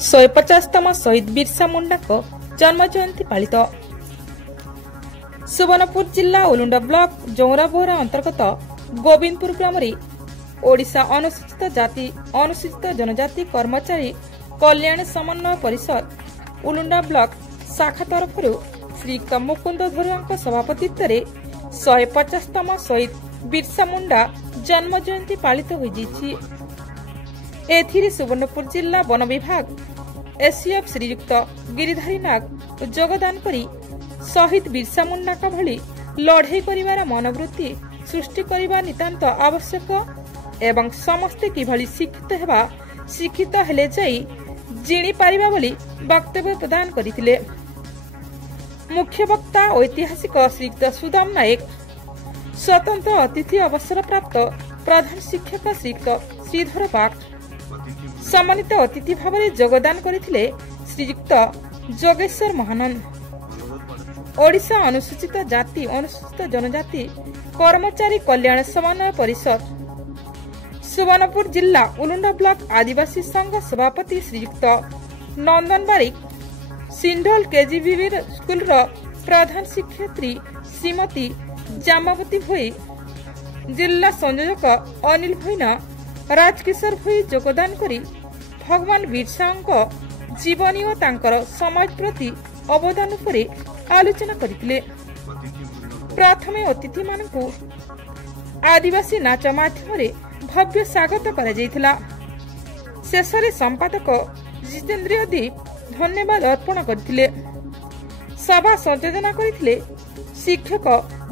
150तम शहीद बिरसा मुंडा को जन्म जयंती पालित। सुवर्णपुर जिला उलुंडा ब्लॉक जौराबोहरा अंतर्गत गोविंदपुर ग्राम ओडिशा अनुसूचित जाति अनुसूचित जनजाति कर्मचारी कल्याण समन्वय परिषद उलुंडा ब्लॉक शाखा तरफ श्रीयुक्त मुकुंद धरुआ सभापतित्व 150तम शहीद बिरसा मुंडा जन्म जयंती पालित होइछि। एथिरे सुवर्णपुर जिला वन विभाग एसीएफ श्रीयुक्त गिरिधारी नाग योगदान करी शहीद बिरसा मुंडा का भली लड़ाई करिवार मनोवृत्ति सृष्टि करिबा नितांत आवश्यक एवं समस्ते किभली शिक्षित हेले जाई जिणी पारिबा बोली वक्तव्य प्रदान करिथिले। मुख्य वक्ता ऐतिहासिक श्रीयुक्त सुदाम नायक, स्वतंत्र अतिथि अवसर प्राप्त प्रधान शिक्षक श्रीयुक्त श्रीधर बाग, सम्मानित अतिथि भाव योगदान करथिले श्रीयुक्त जोगेश्वर महानंद, ओडिशा अनुसूचित जाति अनुसूचित जनजाति कर्मचारी कल्याण समन्वय परिषद, सुवर्णपुर जिला उलुंडा ब्लॉक आदिवासी संघ सभापति श्रीयुक्त नंदन बारिक, सिंधल केजीबी स्कूल प्रधान शिक्षयित्री श्रीमती जामावती भोई, जिला संयोजक अनिल भोईना, राजकिशोर भोई योगदान करी भगवान बिरसा जीवनी और तांकर समाज प्रति अवदान उपरे आलोचना करथिले। प्रथमे अतिथि मानकु आदिवासी नाच माध्यम भव्य स्वागत करा जायथिला। शेषरे संपादक जितेंद्र दीप धन्यवाद अर्पण करथिले। सभा संयोजना करथिले शिक्षक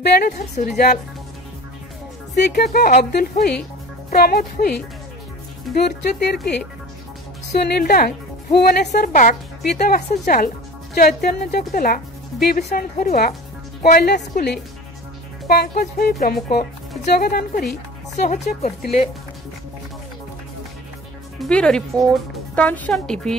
वेणुधर सुरजाल, शिक्षक अब्दुल भोई, प्रमोद भोई, दुर्चु तिर्की, सुनील डांग, भुवनेश्वर बाग, पीतवास जाल, चैतन्य जगदला, विभीषण धरुआ, कैलाश कुली, पंकज भोई प्रमुख योगदान करी सहयोग करथिले। ब्यूरो रिपोर्ट, टंसन टीवी।